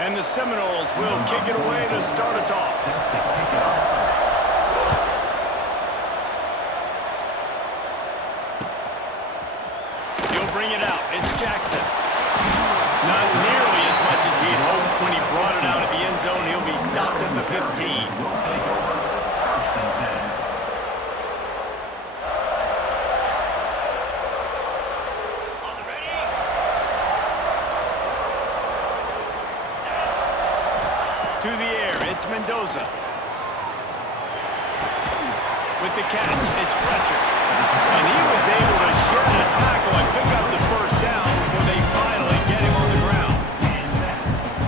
And the Seminoles will kick it away to start us off. He'll bring it out. It's Jackson. Not nearly as much as he'd hoped when he brought it out of the end zone. He'll be stopped at the 15. To the air, it's Mendoza. With the catch, it's Fletcher. And he was able to shed a tackle and pick up the first down before they finally get him on the ground.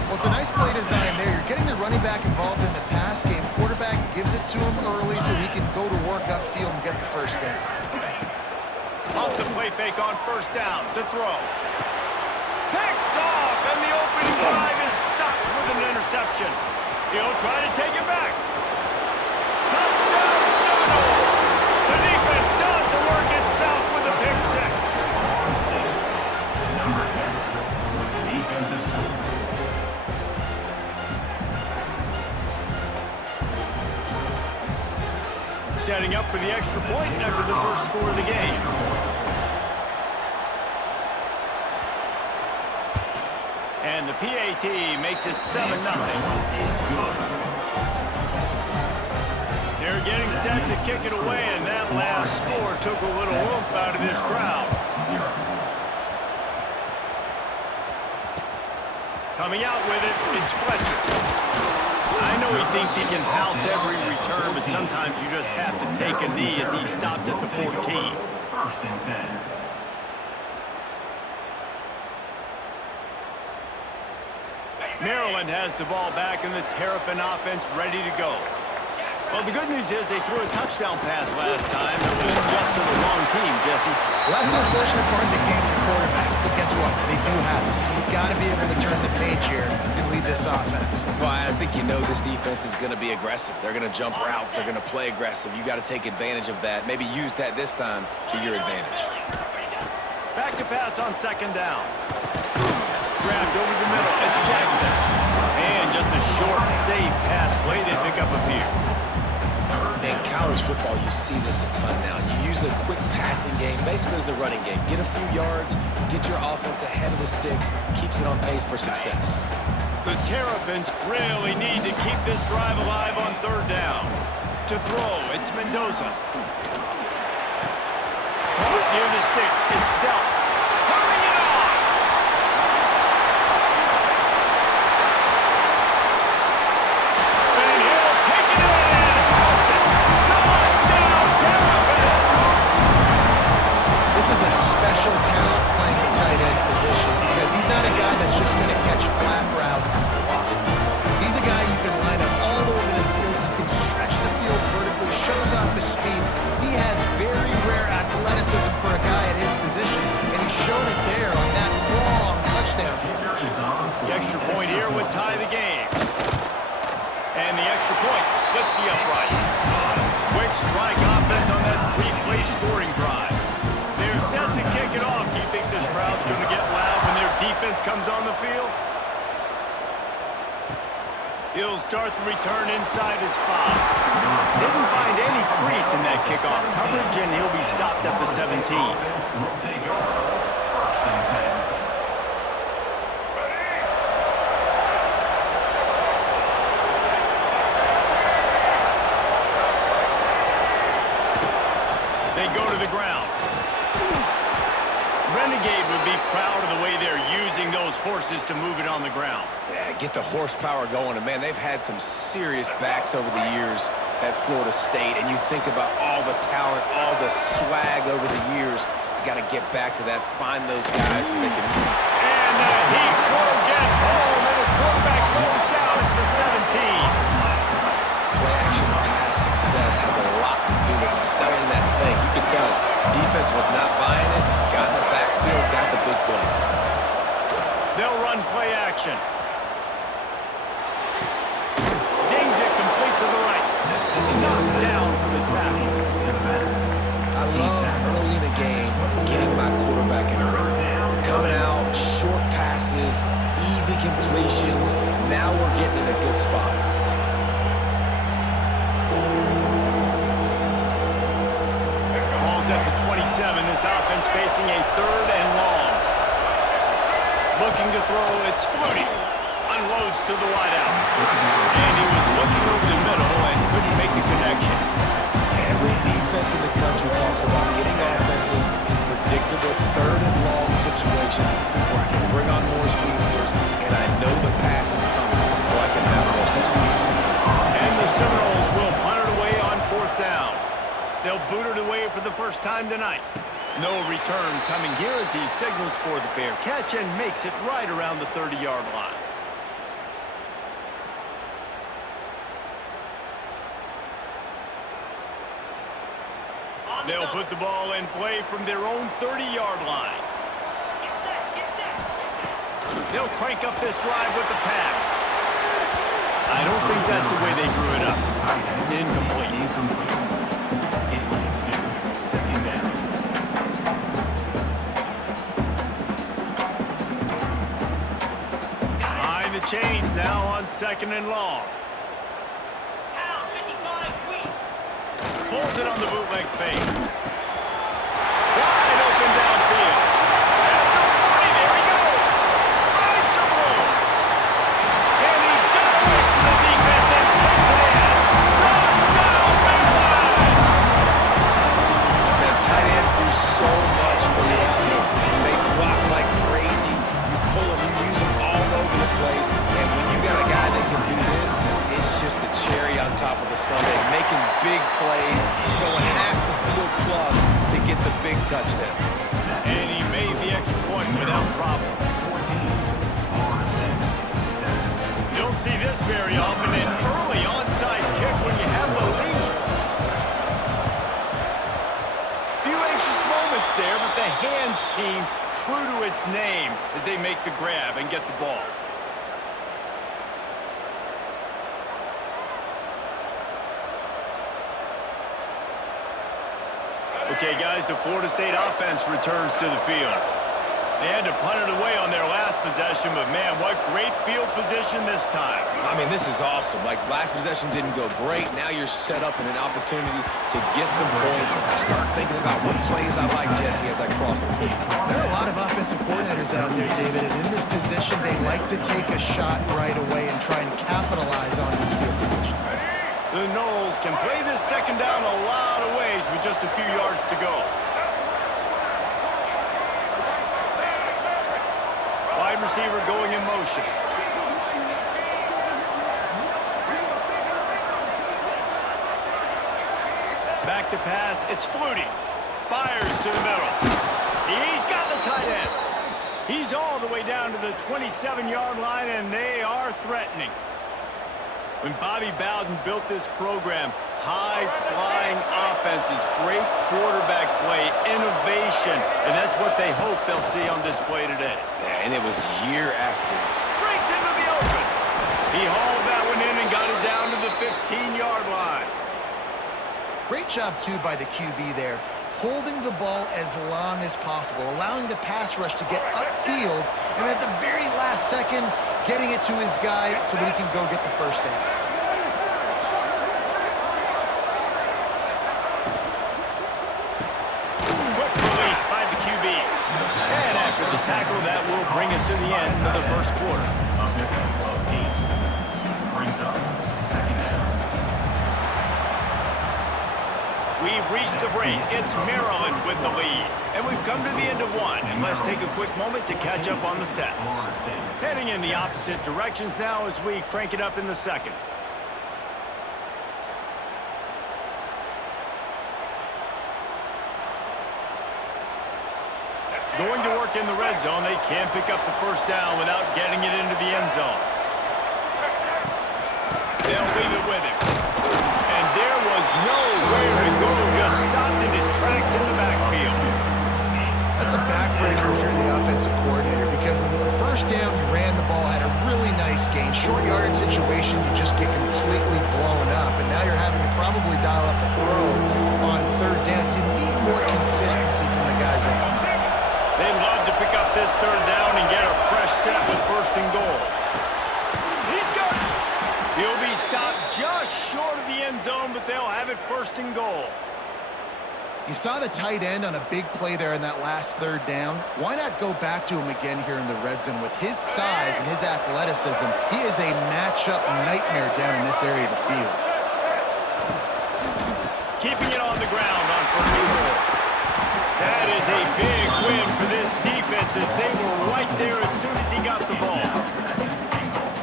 Well, it's a nice play design there. You're getting the running back involved in the pass game. Quarterback gives it to him early so he can go to work upfield and get the first down. Off the play fake on first down to throw. Picked off, and the opening drive is stopped with an interception. He'll try to take it back. Touchdown, Seminoles! The defense does the work itself with a pick six. Number 10, defensive stop. Setting up for the extra point after the first score of the game. And the PAT makes it 7-0. They're getting set to kick it away, and that last score took a little oomph out of this crowd. Coming out with it, it's Fletcher. I know he thinks he can house every return, but sometimes you just have to take a knee as he stopped at the 14. First and 10. Maryland has the ball back and the Terrapin offense ready to go. Well, the good news is they threw a touchdown pass last time. It was just to the wrong team, Jesse. Well, that's the unfortunate part of the game for quarterbacks, but guess what? They do have it, so you've got to be able to turn the page here and lead this offense. Well, I think you know this defense is going to be aggressive. They're going to jump routes. They're going to play aggressive. You got to take advantage of that. Maybe use that this time to your advantage. Back to pass on second down. Grabbed over the middle. It's Jackson. And just a short, safe pass play. They pick up a few. In college football, you see this a ton now. You use a quick passing game, basically as the running game. Get a few yards, get your offense ahead of the sticks, keeps it on pace for success. The Terrapins really need to keep this drive alive on third down. To throw, it's Mendoza. Caught near the sticks, it's Delp. Turning it on! And he'll take it in and house it. Touchdown, Terrapins! This is a special talent playing the tight end position because he's not a guy that's just going to catch flat routes and block. He's a guy you can line up all over the field. He can stretch the field vertically, shows off his speed. He has very rare athleticism for a guy at his position, and he's shown it there on that long touchdown. The extra point here would tie the game. And the extra point splits the uprights. Quick strike offense on that three-play scoring drive. They're set to kick it off. Do you think this crowd's going to get loud when their defense comes on the field? He'll start the return inside his 5. Didn't find any crease in that kickoff coverage, and he'll be stopped at the 17. Will take over. First and 10. They go to the ground. Renegade would be proud of the way they're using those horses to move it on the ground. Yeah, get the horsepower going. And, man, they've had some serious backs over the years at Florida State. And you think about all the talent, all the swag over the years. You got to get back to that, find those guys that they can... And the Heat will get home, and the quarterback goes down at the 17. Play-action pass success has a lot to do with selling that thing. You can tell defense was not buying it, got in the backfield, got the big play. They'll run play action. Zings it complete to the right. Knocked down for the tackle. I love early in a game getting my quarterback in a rhythm. Coming out, short passes, easy easy completions. Now we're getting in a good spot. Ball's at the 27. This offense facing a 3rd and long. Looking to throw, it's Flutie. Unloads to the wideout. And he was looking over the middle and couldn't make the connection. Every defense in the country talks about getting offenses in predictable 3rd and long situations where I can bring on more speedsters and I know the pass is coming so I can have more success. And the Seminoles will punt it away on 4th down. They'll boot it away for the first time tonight. No return coming here as he signals for the fair catch and makes it right around the 30-yard line. They'll put the ball in play from their own 30-yard line. They'll crank up this drive with the pass. I don't think that's the way they drew it up. Incomplete. It leads to 2nd down. Behind the chains now on 2nd and long. Pulls it on the bootleg fake. Wide open downfield. At the 40, there he goes. Finds some room. And he got away from the defense and takes it in. Touchdown, Maryland! Man, tight ends do so much for the offense. They block like crazy. You pull them, you use them all over the place. And when you got a guy that can do this, it's just the cherry on top of the sundae. Making big plays, going half the field plus to get the big touchdown. And he made the extra point without problem. 14. Florida State. 7. You don't see this very often, an early onside kick when you have the lead. Few anxious moments there, but the hands team true to its name as they make the grab and get the ball. Okay, guys, the Florida State offense returns to the field. They had to punt it away on their last possession, but man, what great field position this time. I mean, this is awesome. Like, last possession didn't go great. Now you're set up in an opportunity to get some points. Start thinking about what plays I like, Jesse, as I cross the 50. There are a lot of offensive coordinators out there, David, and in this position, they like to take a shot right away and try and capitalize on this field position. The Noles can play this 2nd down a lot of ways with just a few yards to go. Wide receiver going in motion. Back to pass, it's Flutie. Fires to the middle. He's got the tight end. He's all the way down to the 27-yard line, and they are threatening. When Bobby Bowden built this program, high-flying offenses, great quarterback play, innovation, and that's what they hope they'll see on display today. Yeah, and it was year after. Breaks into the open. He hauled that one in and got it down to the 15-yard line. Great job, too, by the QB there, holding the ball as long as possible, allowing the pass rush to get upfield, and at the very last second, getting it to his guy so that he can go get the first down. Quick release by the QB. And after the tackle, that will bring us to the end of the first quarter. A pickup of 8. Brings up 2nd down. We've reached the break. It's Maryland with the lead. And we've come to the end of one. And let's take a quick moment to catch up on the stats. Florida State. Heading in the opposite directions now as we crank it up in the second. Going to work in the red zone. They can't pick up the first down without getting it into the end zone. They'll leave it with him. And there was nowhere to go. Just stopped in his tracks in the backfield. That's a backbreaker if you're the offensive coordinator, because the first down, you ran the ball, had a really nice gain. Short yardage situation, you just get completely blown up, and now you're having to probably dial up a throw on 3rd down. You need more consistency from the guys up front. They'd love to pick up this 3rd down and get a fresh set with 1st and goal. He's got it. He'll be stopped just short of the end zone, but they'll have it first and goal. You saw the tight end on a big play there in that last third down. Why not go back to him again here in the red zone? With his size and his athleticism, he is a matchup nightmare down in this area of the field. Keeping it on the ground on first and goal. That is a big win for this defense as they were right there as soon as he got the ball.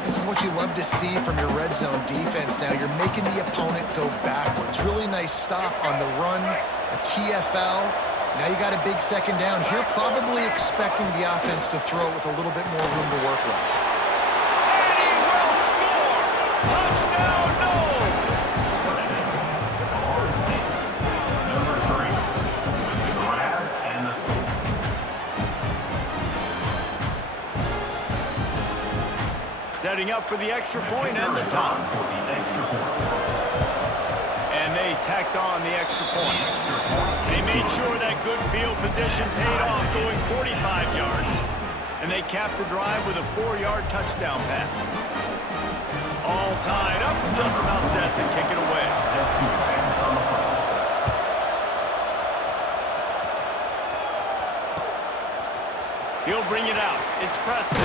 This is what you love to see from your red zone defense now. You're making the opponent go backwards. Really nice stop on the run, a TFL. Now you got a big second down. Here probably expecting the offense to throw it with a little bit more room to work with. And he will score! Touchdown, Noles! Number 3 with the grab and the score. Setting up for the extra point and the top. For the extra point. And they tacked on the extra point. They made sure that good field position paid off, going 45 yards. And they capped the drive with a 4-yard touchdown pass. All tied up, just about set to kick it away. Set to pass on the play. He'll bring it out. It's Preston.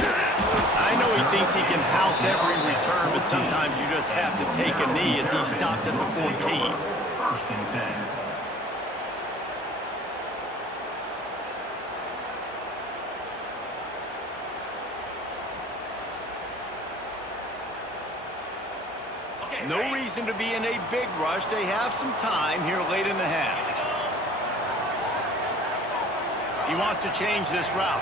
I know he thinks he can house every return, but sometimes you just have to take a knee as he stopped at the 14. First and 10. No reason to be in a big rush. They have some time here late in the half. He wants to change this route.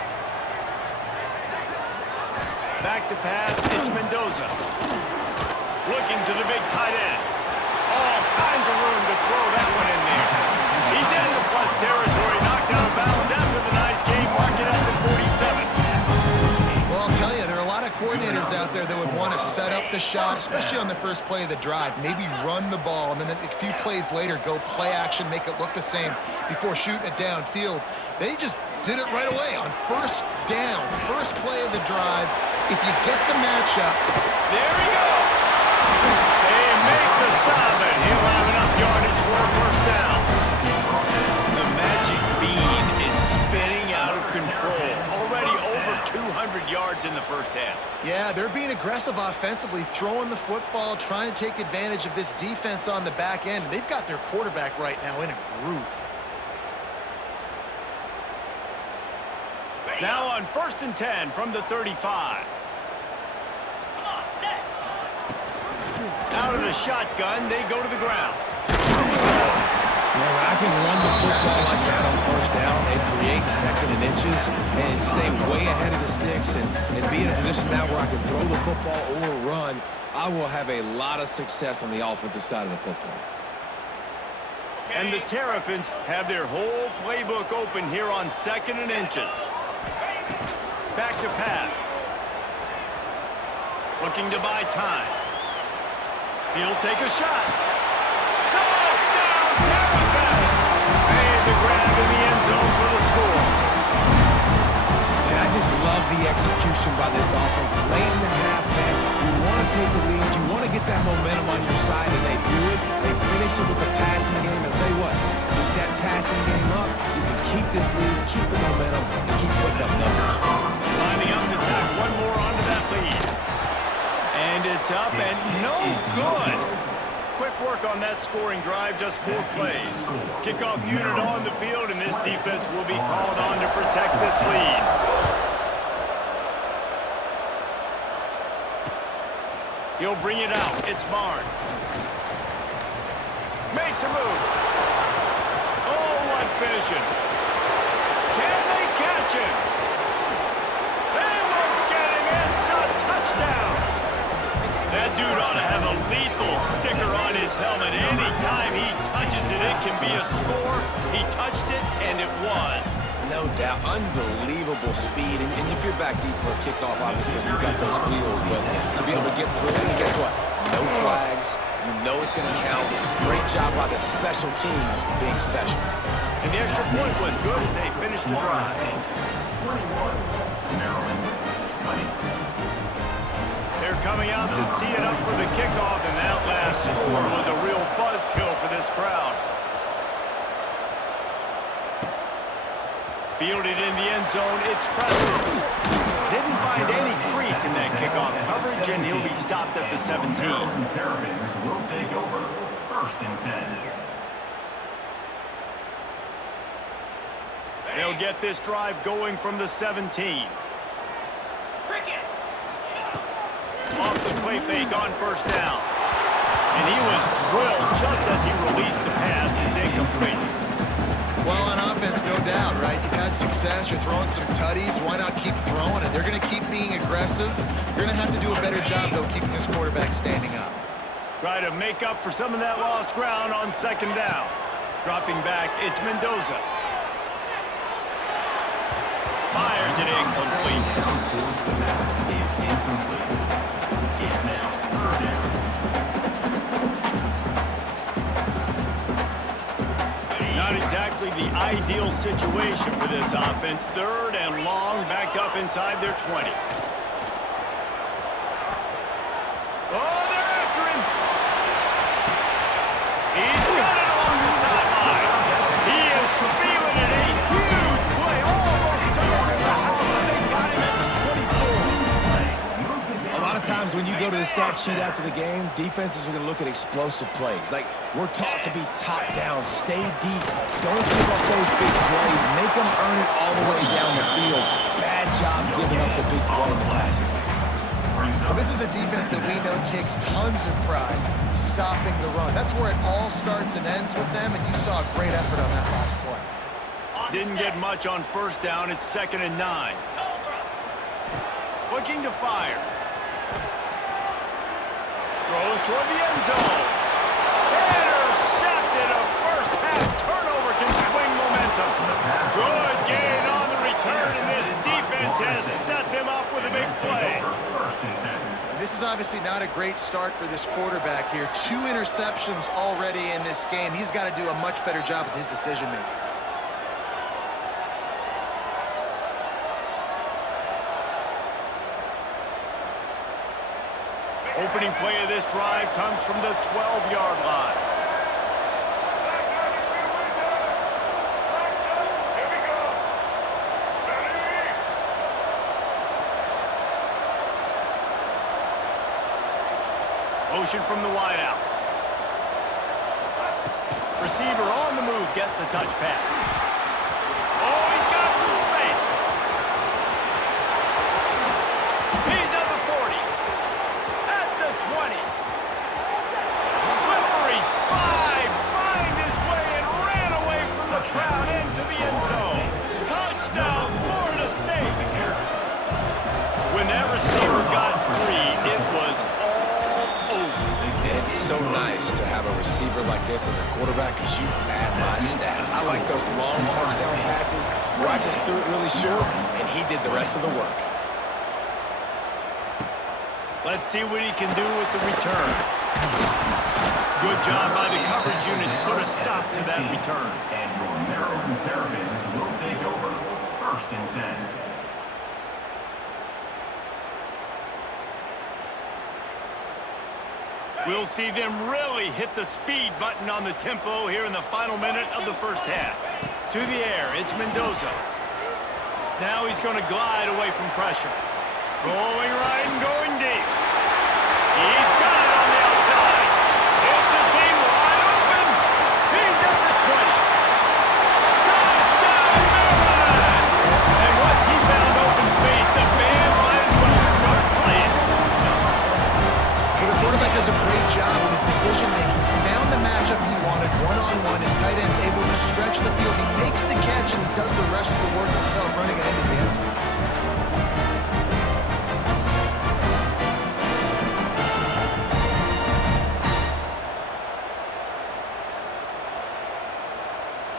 Back to pass, it's Mendoza. Looking to the big tight end. All kinds of room to throw that one in there. He's into plus territory, knocked out of bounds after the nice game, mark it up to 47. Well, I'll tell you, there are a lot of coordinators out there that would want to set up the shot, especially on the first play of the drive, maybe run the ball, and then a few plays later go play action, make it look the same before shooting it downfield. They just did it right away on first down, first play of the drive. If you get the matchup, there he goes. They make the stop, and he'll have enough yardage for a first down. The magic bean is spinning out of control. Already over 200 yards in the first half. yeah, they're being aggressive offensively, throwing the football, trying to take advantage of this defense on the back end. They've got their quarterback right now in a groove. Now on first and 10 from the 35. Out of the shotgun, they go to the ground. Now, when I can run the football like that on first down and create second and inches and stay way ahead of the sticks and be in a position now where I can throw the football or run, I will have a lot of success on the offensive side of the football. And the Terrapins have their whole playbook open here on second and inches. Back to pass. Looking to buy time. He'll take a shot. Touchdown, Terrapins! Made the grab in the end zone for the score. And I just love the execution by this offense. Late in the half, man, you want to take the lead. You want to get that momentum on your side, and they do it. They finish it with the passing game. And I'll tell you what, keep that passing game up. You can keep this lead, keep the momentum, and keep putting up numbers. Lining up to tack one more onto that lead. And it's up and no good. Quick work on that scoring drive, just 4 plays. Kickoff unit on the field, and this defense will be called on to protect this lead. He'll bring it out. It's Barnes. Makes a move. Oh, what vision. Can they catch him? They won't get him. It's a touchdown. That dude ought to have a lethal sticker on his helmet. Anytime he touches it, it can be a score. He touched it, and it was. No doubt. Unbelievable speed. And if you're back deep for a kickoff, obviously, you've got those wheels. But to be able to get through it, and guess what? No flags. You know it's going to count. Great job by the special teams being special. And the extra point was good as they finished the drive. 21, Maryland 20. coming out to tee it up for the kickoff, and that last score was a real buzzkill for this crowd. Fielded in the end zone, it's Preston. Didn't find any crease in that kickoff coverage, and he'll be stopped at the 17. Maryland Terrapins will take over 1st and 10. They'll get this drive going from the 17. Off the play fake on 1st down. And he was drilled just as he released the pass. It's incomplete. Well, on offense, no doubt, right? You've had success. You're throwing some tutties. Why not keep throwing it? They're going to keep being aggressive. You're going to have to do a better job, though, keeping this quarterback standing up. Try to make up for some of that lost ground on 2nd down. Dropping back, it's Mendoza. Fires it incomplete. Down towards the pass is incomplete. It's now 3rd down. Not exactly the ideal situation for this offense. 3rd and long, back up inside their 20. Oh, they're after him. He's got it along the sideline. He is feeling it. A huge play. Almost took him in the house, but they got him at the 24. A lot of times when you go to the stat sheet after the game, defenses are going to look at explosive plays. Like, we're taught to be top down, stay deep, don't give up those big plays, make them earn it all the way down the field. Bad job giving up the big play in the passing game. Well, this is a defense that we know takes tons of pride stopping the run. That's where it all starts and ends with them, and you saw a great effort on that last play. Didn't get much on 1st down. It's 2nd and 9. Looking to fire. Throws toward the end zone. Intercepted. A first-half turnover can swing momentum. Good gain on the return, and this defense has set them up with a big play. 1st and 10. This is obviously not a great start for this quarterback here. 2 interceptions already in this game. He's got to do a much better job with his decision-making. Opening play of this drive comes from the 12-yard line. Motion from the wideout. Receiver on the move gets the touch pass. Oh, he's got some space. He's at the 40. At the 20. Slippery slide. Find his way and ran away from the crowd into the end zone. Touchdown, Florida State. When that receiver got 3, it was all over. It's so nice to have a receiver like this as a quarterback because you pad my stats. I like those long touchdown passes where I just threw it really short and he did the rest of the work. Let's see what he can do with the return. Good job by the coverage unit to put a stop to that return. And your Maryland Terrapins will take over 1st and 10. We'll see them really hit the speed button on the tempo here in the final minute of the first half. To the air, it's Mendoza. Now he's going to glide away from pressure. Going right and going deep. He's got it on the outside. It's a seam wide open. He's at the 20. Touchdown, Maryland! And once he found open space, the band might as well start playing. Well, the quarterback does a great job with his decision-making. He found the matchup he wanted one-on-one. His tight end's able to stretch the field. He makes the catch, and he does the rest of the work himself, running it into the end zone.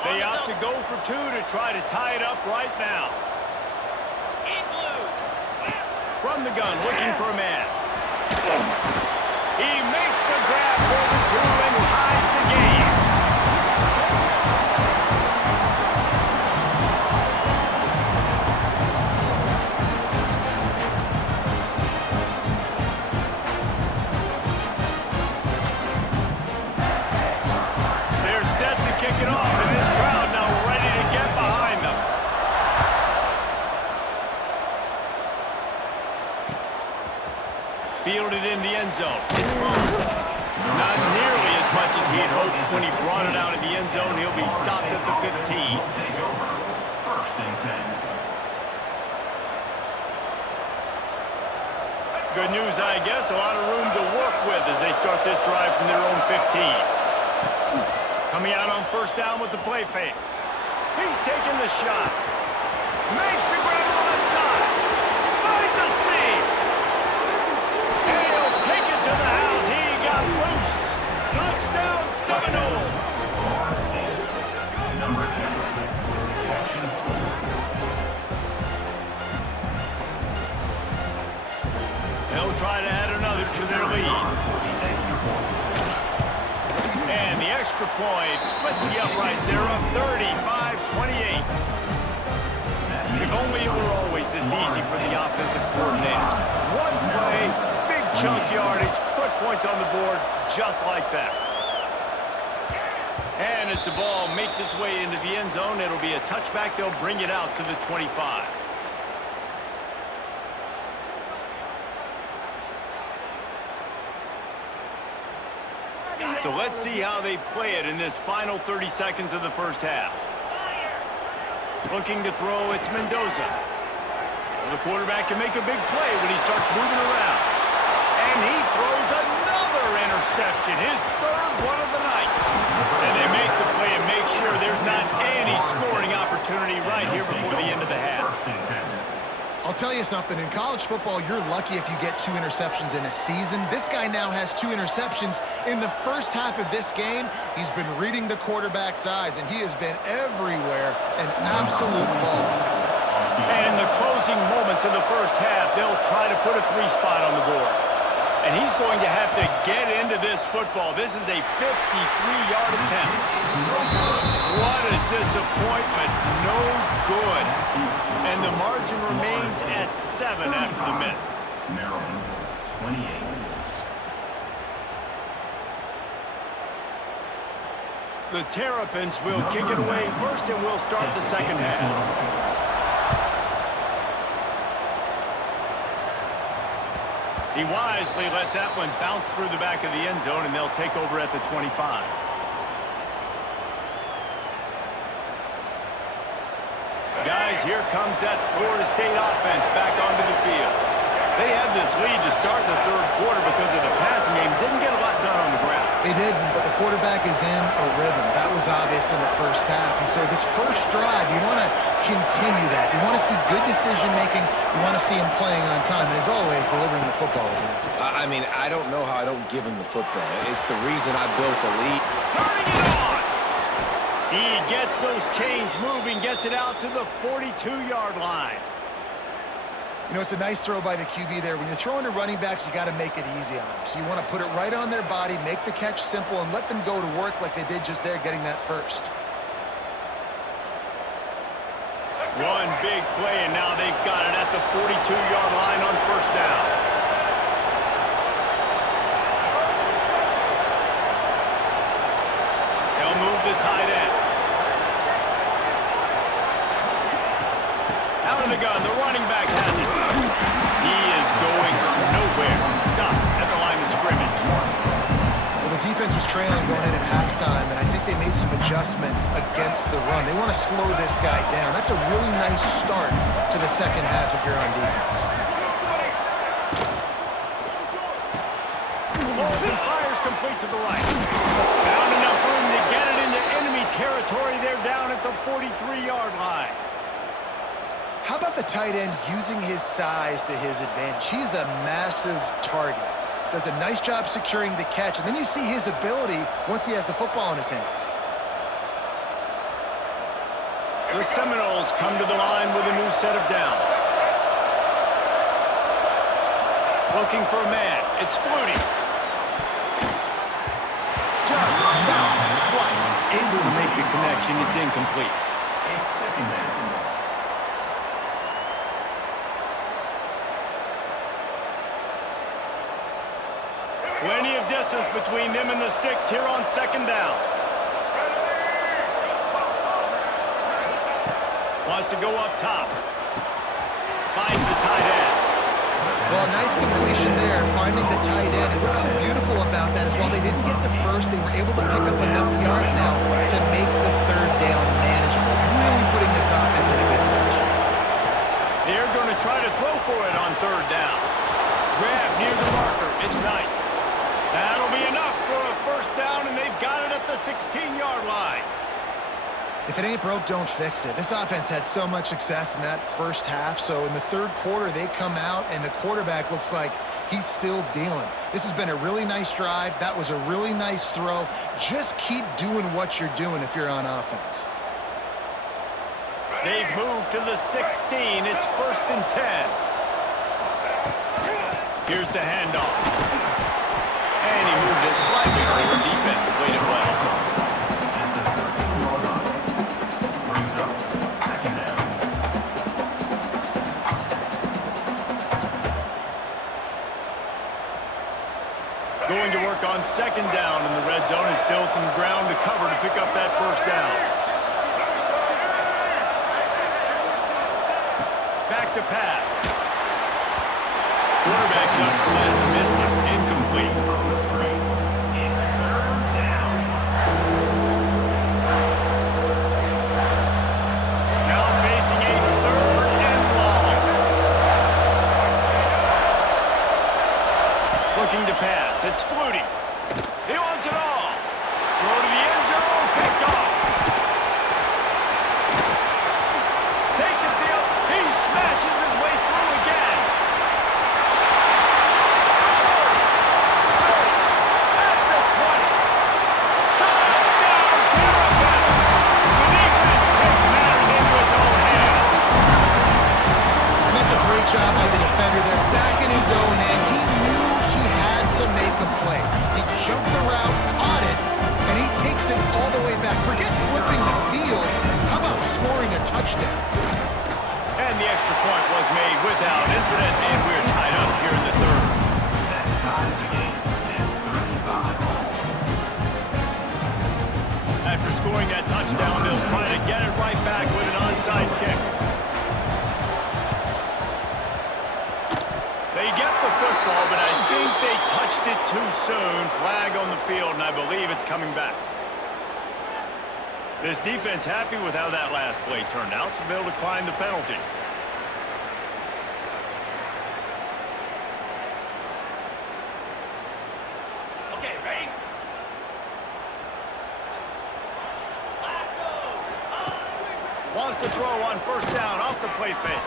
They opt to go for 2 to try to tie it up right now. From the gun, looking for a man. He makes the grab for the 2 and ties the game. fielded in the end zone. It's moved. Not nearly as much as he had hoped when he brought it out of the end zone. He'll be stopped at the 15. Will take over. First and 10. Good news, I guess. A lot of room to work with as they start this drive from their own 15. Coming out on first down with the play fake. He's taking the shot. Makes the grab on the left side. Finds a seam. And he'll take it to the house. He got loose. Touchdown Seminoles. Ohio State. Number 10. Catch and score. They'll try to add another to their lead. And the extra point splits the uprights. They're up 35-28. If only it were always this easy for the offensive coordinators. One play, big chunk yardage, put points on the board just like that. And as the ball makes its way into the end zone, it'll be a touchback. They'll bring it out to the 25. So let's see how they play it in this final 30 seconds of the first half. Looking to throw, it's Mendoza. Well, the quarterback can make a big play when he starts moving around. And he throws another interception, his third one of the night. And they make the play and make sure there's not any scoring opportunity right here before the end of the half. First and 10. I'll tell you something, in college football, you're lucky if you get 2 interceptions in a season. This guy now has 2 interceptions. In the first half of this game, he's been reading the quarterback's eyes, and he has been everywhere, an absolute baller. And in the closing moments of the first half, they'll try to put a 3-spot on the board. And he's going to have to get into this football. This is a 53-yard attempt. What a disappointment. No good. And the margin remains at 7 after the miss. Maryland, 28. The Terrapins will kick it away first, and we'll start the second half. He wisely lets that one bounce through the back of the end zone, and they'll take over at the 25. Guys, here comes that Florida State offense back onto the field. They had this lead to start the third quarter because of the passing game. Didn't get a lot done on the ground. They did, but the quarterback is in a rhythm. That was obvious in the first half. And so this first drive, you want to continue that. You want to see good decision-making. You want to see him playing on time. And as always, delivering the football. I mean, I don't know how I don't give him the football. It's the reason I built the lead. Turning it on! He gets those chains moving, gets it out to the 42-yard line. You know, it's a nice throw by the QB there. When you're throwing to running backs, you got to make it easy on them. So you want to put it right on their body, make the catch simple, and let them go to work like they did just there, getting that first. One big play, and now they've got it at the 42-yard line on first down. They'll move the tight end. Out of the gun, the running back has it. He is going nowhere. Stop at the line of scrimmage. Well, the defense was trailing going in at halftime, and I think they made some adjustments against the run. They want to slow this guy down. That's a really nice start to the second half if you're on defense. Holds and fires complete to the right. Found enough room to get it into enemy territory. They're down at the 43-yard line. How about the tight end using his size to his advantage? He's a massive target. Does a nice job securing the catch, and then you see his ability once he has the football in his hands. The Seminoles come to the line with a new set of downs. Looking for a man. It's Flutie. Just not quite able to make the connection. It's incomplete. A second down. Plenty of distance between them and the sticks here on second down. Wants to go up top. Finds the tight end. Well, nice completion there, finding the tight end. And what's so beautiful about that is while they didn't get the first, they were able to pick up enough yards now to make the third down manageable, really putting this offense in a good position. They're going to try to throw for it on third down. Grab near the marker. It's Knight. That'll be enough for a first down, and they've got it at the 16-yard line. If it ain't broke, don't fix it. This offense had so much success in that first half, so in the third quarter, they come out, and the quarterback looks like he's still dealing. This has been a really nice drive. That was a really nice throw. Just keep doing what you're doing if you're on offense. They've moved to the 16. It's 1st and 10. Here's the handoff. And he moved it slightly forward. Defense played it well. At the 13-yard line. Brings up second down. Going to work on second down in the red zone. Is still some ground to cover to pick up that first down. Back to pass. Quarterback just flat missed it. Incomplete. On the screen. It's third down. Now facing a 3rd and long. Looking to pass. It's Flutie. He wants it all. Throw to the end zone. Picked off. Takes it field. He smashes his way through again. 30, 30, at the 20. Touchdown, Carabao. The defense takes matters into its own hands. And that's a great job by the defender there, back in his own end. He knew he had to make a play. He jumped the route, caught it, and he takes it all the way back. Forget flipping the field. How about scoring a touchdown? And the extra point was made without incident, and we're tied up here in the third. That ties the game at 35 all. After scoring that touchdown, they'll try to get it right back with an onside kick. They get the football, but I think they touched it too soon. Flag on the field, and I believe it's coming back. This defense happy with how that last play turned out, so they'll decline the penalty. Okay, ready? Wants to throw on first down off the play fake.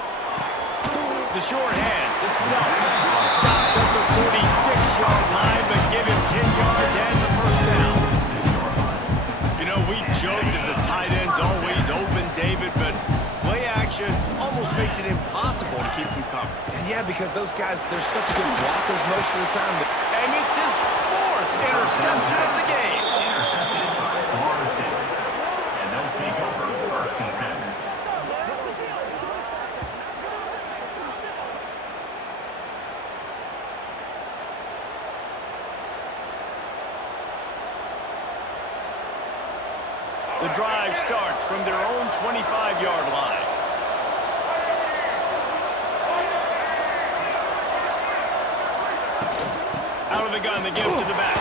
The short hands, it's Bell. Stopped at the 46-yard line, but give him 10 yards and the first down. You know, we joked that the tight end's always open, David, but play action almost makes it impossible to keep them covered. And yeah, because those guys, they're such good blockers most of the time. And it's his 4th interception of the game. Intercepted by Florida State. And they'll take over 1st and 10. The drive starts from their own 25-yard line. Out of the gun, they give it to the back.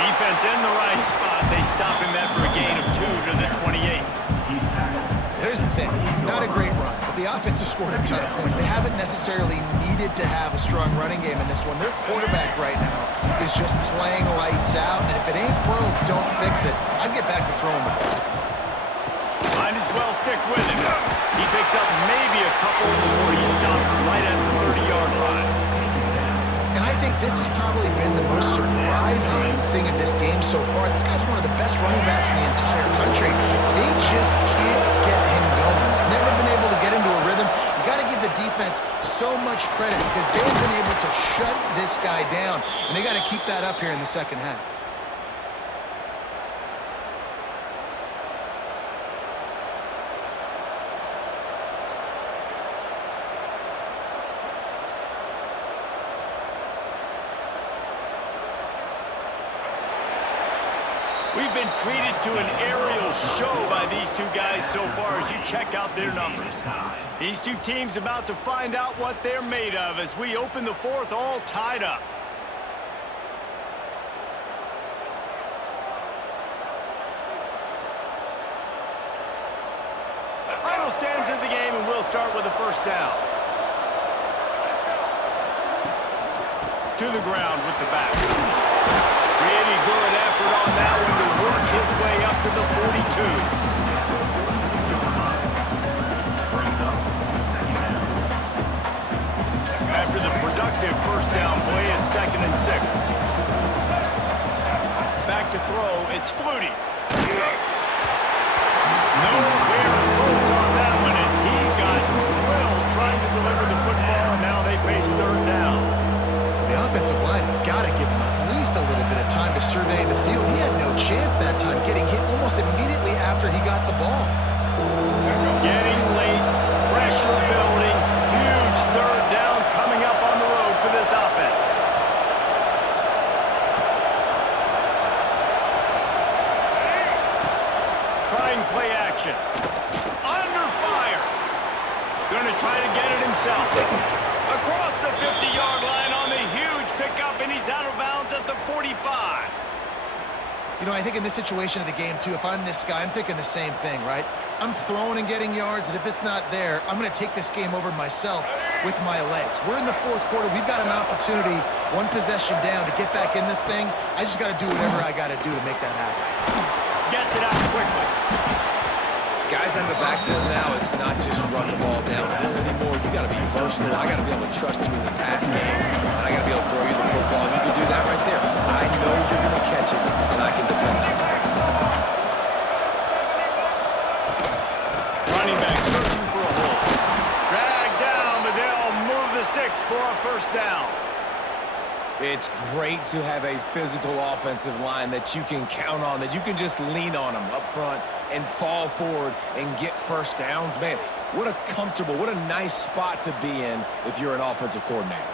Defense in the right spot. They stop him after a gain of 2 to the 28. He's tackled. Here's the thing, not a great run, but the offense has scored a ton of points. They haven't necessarily needed to have a strong running game in this one. Their quarterback right now is just playing lights out, and if it ain't broke, don't fix it. I'd get back to throwing the ball. Might as well stick with him. He picks up maybe a couple before he stopped right at the 30-yard line. And I think this has probably been the most surprising thing of this game so far. This guy's one of the best running backs in the entire country. They just can't get him going. He's never been able to get into a rhythm. You got to give the defense so much credit because they've been able to shut this guy down, and they got to keep that up here in the second half. We've been treated to an aerial show by these two guys so far as you check out their numbers. These two teams about to find out what they're made of as we open the fourth all tied up. Final stands of the game, and we'll start with a first down. To the ground with the back. Pretty good effort on that one to work his way up to the 42. After the productive first down play, it's 2nd and 6. Back to throw, it's Flutie. Nowhere close on that one as he got drilled trying to deliver the football, and now they face 3rd down. The offensive line has got to give him at least a little bit of time to survey the field. He had no chance that time, getting hit almost immediately after he got the ball. Getting late, pressure building, huge 3rd down coming up on the road for this offense. Trying play action. Under fire. Gonna try to get it himself. Across the 50-yard line on the huge pickup, and he's out of bounds at the 45. You know, I think in this situation of the game, too, if I'm this guy, I'm thinking the same thing, right? I'm throwing and getting yards, and if it's not there, I'm going to take this game over myself with my legs. We're in the 4th quarter. We've got an opportunity, 1 possession down, to get back in this thing. I just got to do whatever I got to do to make that happen. Gets it out quickly. Guys in the backfield now, it's not just run the ball downhill anymore. You got to be versatile. I got to be able to trust you in the pass game, and I got to be able to throw you the football. You can do that right there. I know you're going to catch it, and I can depend on that. Running back searching for a hole. Dragged down, but they'll move the sticks for a first down. It's great to have a physical offensive line that you can count on, that you can just lean on them up front and fall forward and get first downs. Man, what a comfortable, what a nice spot to be in if you're an offensive coordinator.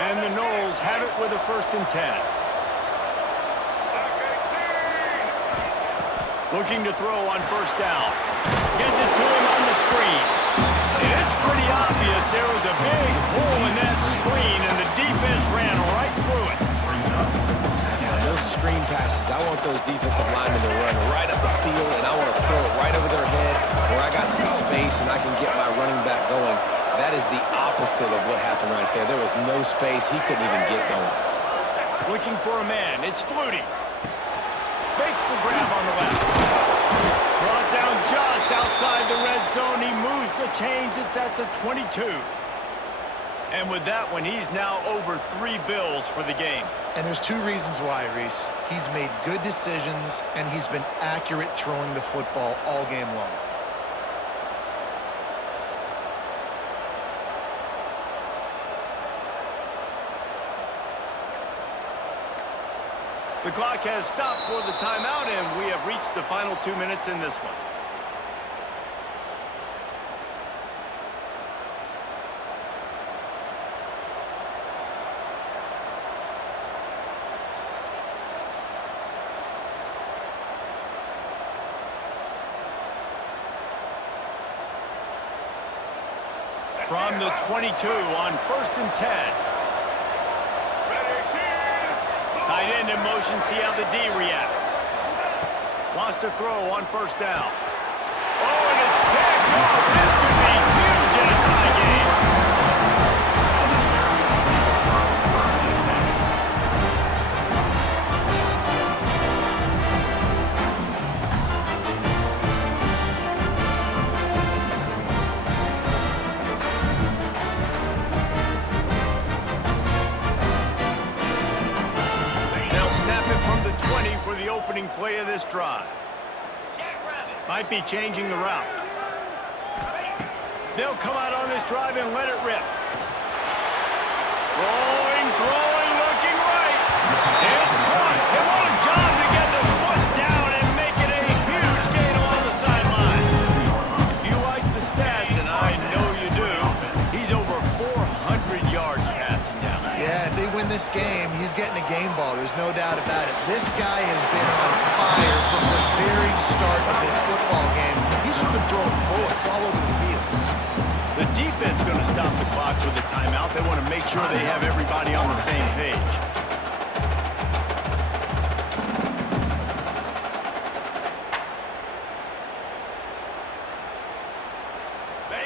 And the Noles have it with a 1st and 10. Looking to throw on first down. Gets it to him on the screen. And it's pretty obvious there was a big hole in that screen, and the defense ran right through it. Yeah, those screen passes, I want those defensive linemen to run right up the field, and I want to throw it right over their head where I got some space and I can get my running back going. That is the opposite of what happened right there. There was no space. He couldn't even get going. Looking for a man. It's Flutie. Makes the grab on the left. Brought down just outside the red zone. He moves the chains. It's at the 22. And with that one, he's now over 3 bills for the game. And there's 2 reasons why, Reese. He's made good decisions, and he's been accurate throwing the football all game long. The clock has stopped for the timeout, and we have reached the final 2 minutes in this one. From the 22 on 1st and 10. Tight end in motion, see how the D reacts. Wants to throw on first down. Oh, and it's picked off. This could be huge in a tie game. For the opening play of this drive. Might be changing the route. They'll come out on this drive and let it rip. Rolling, throwing, looking right. It's caught. And what a job to get the foot down and make it a huge gain along the sideline. If you like the stats, and I know you do, he's over 400 yards passing down. Yeah, if they win this game, he's getting a game ball. There's no doubt about it. This guy has been on fire from the very start of this football game. He's just been throwing bullets all over the field. The defense going to stop the clock with a timeout. They want to make sure they have everybody on the same page.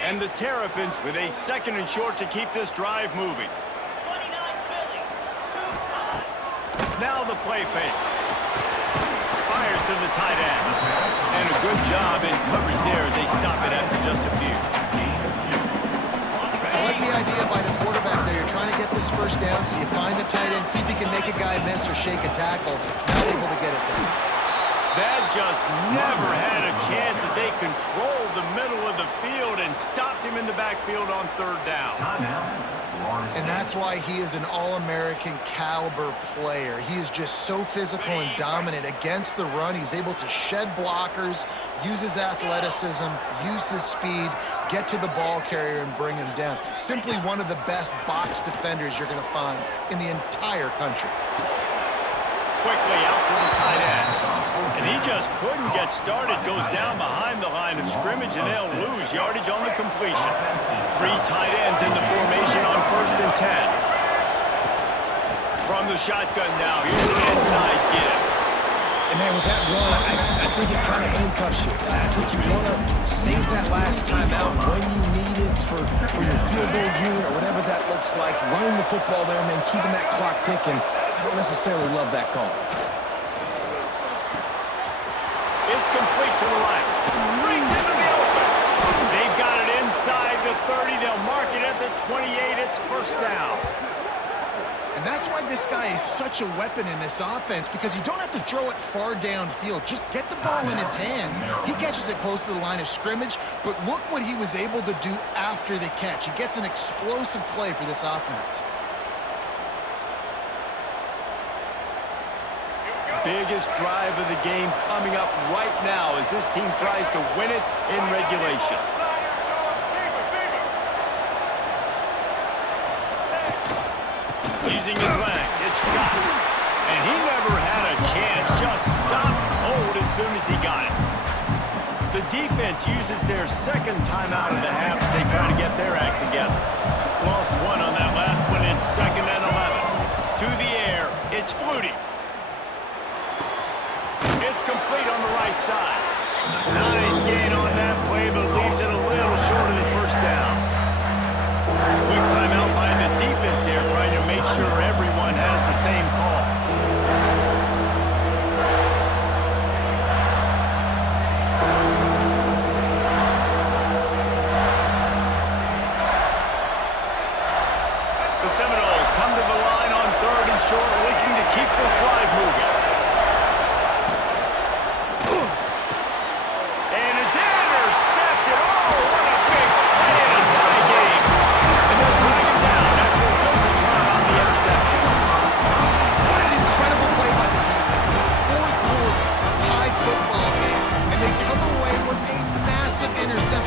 And the Terrapins with a 2nd and short to keep this drive moving. Now the play fake. Fires to the tight end. And a good job in coverage there as they stop it after just a few. I like the idea by the quarterback there. You're trying to get this first down, so you find the tight end, see if he can make a guy miss or shake a tackle. Now able to get it done. That just never had a chance as they controlled the middle of the field and stopped him in the backfield on 3rd down. And that's why he is an All-American caliber player. He is just so physical and dominant against the run. He's able to shed blockers, use his athleticism, use his speed, get to the ball carrier and bring him down. Simply one of the best box defenders you're going to find in the entire country. Quickly out to the tight end. And he just couldn't get started. Goes down behind the line of scrimmage, and they'll lose yardage on the completion. 3 tight ends in the formation on 1st and 10. From the shotgun now, here's an inside give. And man, with that run, I think it kind of handcuffs you. I think you want to save that last time out when you need it for your field goal unit or whatever that looks like. Running the football there, man, keeping that clock ticking. I don't necessarily love that call. It's complete to the right. Brings into the open. They've got it inside the 30. They'll mark it at the 28. It's 1st down. And that's why this guy is such a weapon in this offense, because you don't have to throw it far downfield. Just get the ball in his hands. He catches it close to the line of scrimmage, but look what he was able to do after the catch. He gets an explosive play for this offense. Biggest drive of the game coming up right now as this team tries to win it in regulation. Using his legs, it's Scott. And he never had a chance, just stopped cold as soon as he got it. The defense uses their 2nd timeout of the half as they try to get their act together. Lost 1 on that last one. It's 2nd and 11. To the air, it's Flutie. It's complete on the right side. Nice gain on that play, but leaves it a little short of the 1st down. Quick timeout by the defense there, trying to make sure everyone has the same call. The Seminoles come to the line on 3rd and short, looking to keep this drive moving.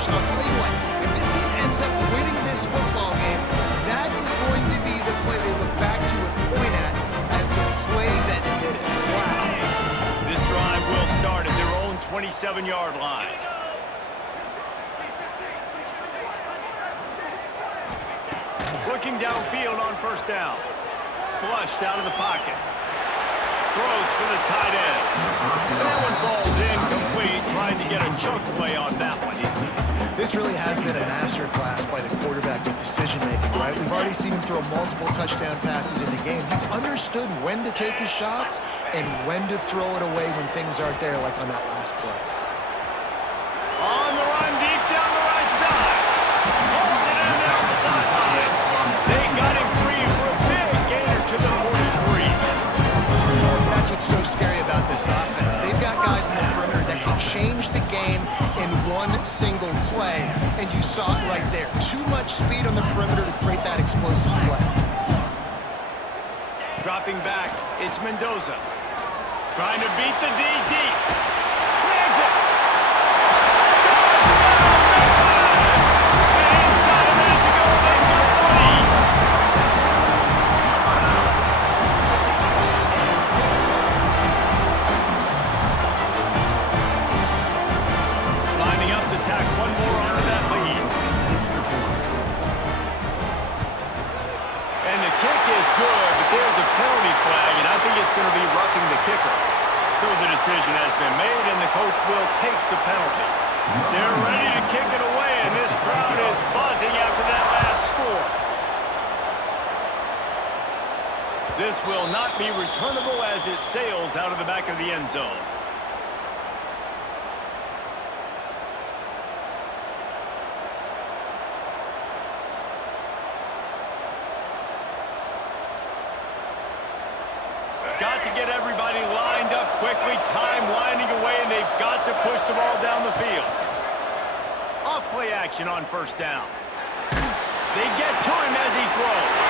I'll tell you what, if this team ends up winning this football game, that is going to be the play they look back to and point at as the play that did it. Wow. This drive will start at their own 27-yard line. Looking downfield on 1st down. Flushed out of the pocket. Throws for the tight end. That one falls incomplete. Trying to get a chunk play on that one. This really has been a masterclass by the quarterback with decision-making, right? We've already seen him throw multiple touchdown passes in the game. He's understood when to take his shots and when to throw it away when things aren't there, like on that last play. On the run, deep down the right side. Pulls it in down the sideline. They got him free for a big gainer to the 43. That's what's so scary about this offense. They've got guys in the perimeter that can change the game in one single play, and you saw it right there. Too much speed on the perimeter to create that explosive play. Dropping back, it's Mendoza. Trying to beat the D deep. Snags it. Touchdown, Maryland! And inside a minute to go, they've got the lead. flag, and I think it's going to be roughing the kicker. So the decision has been made, and the coach will take the penalty. They're ready to kick it away, and this crowd is buzzing after that last score. This will not be returnable as it sails out of the back of the end zone. Got to get everybody lined up quickly, time winding away, and they've got to push the ball down the field. Off play action on first down. They get to him as he throws.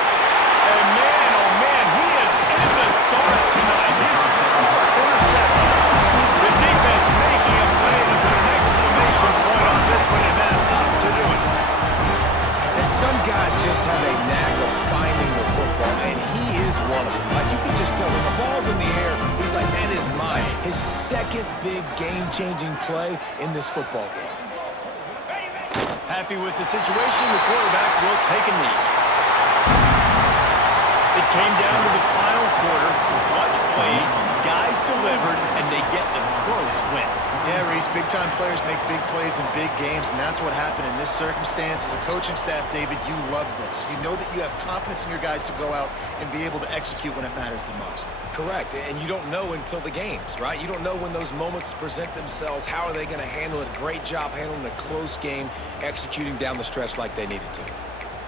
And man, oh man, he is in the dark tonight. His fourth interception. The defense making a play to put an exclamation point on this one, and that ought to do it. And some guys just have a knack of finding the football, and he is one of them. Like, you can just tell when the ball's in the air, he's like, that is mine. His second big game-changing play in this football game. Happy with the situation, the quarterback will take a knee. It came down to the final quarter. Clutch plays, guys delivered, and they get a close win. Yeah, Reese, big-time players make big plays in big games, and that's what happened in this circumstance. As a coaching staff, David, you love this. You know that you have confidence in your guys to go out and be able to execute when it matters the most. Correct, and you don't know until the games, right? You don't know when those moments present themselves. How are they going to handle it? Great job handling a close game, executing down the stretch like they needed to.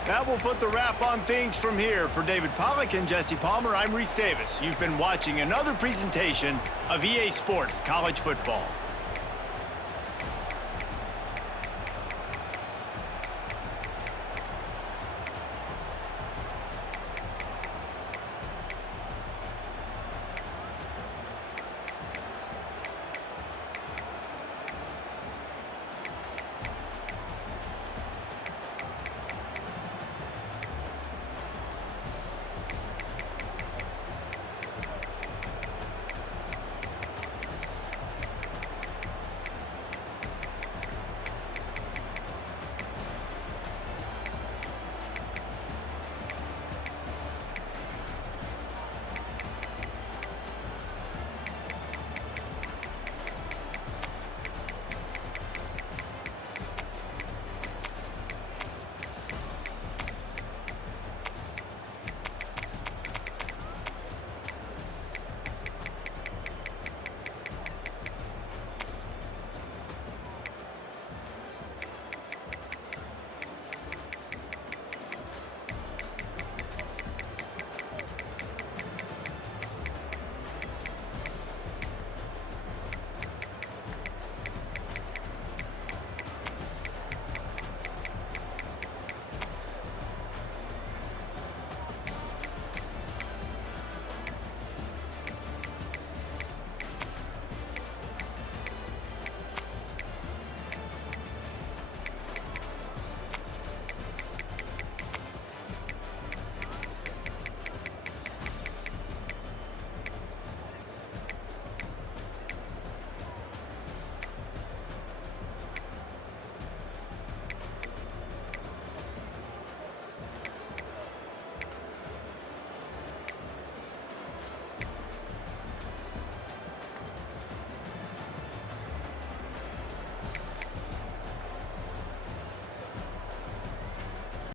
That will put the wrap on things from here. For David Pollack and Jesse Palmer, I'm Reese Davis. You've been watching another presentation of EA Sports College Football.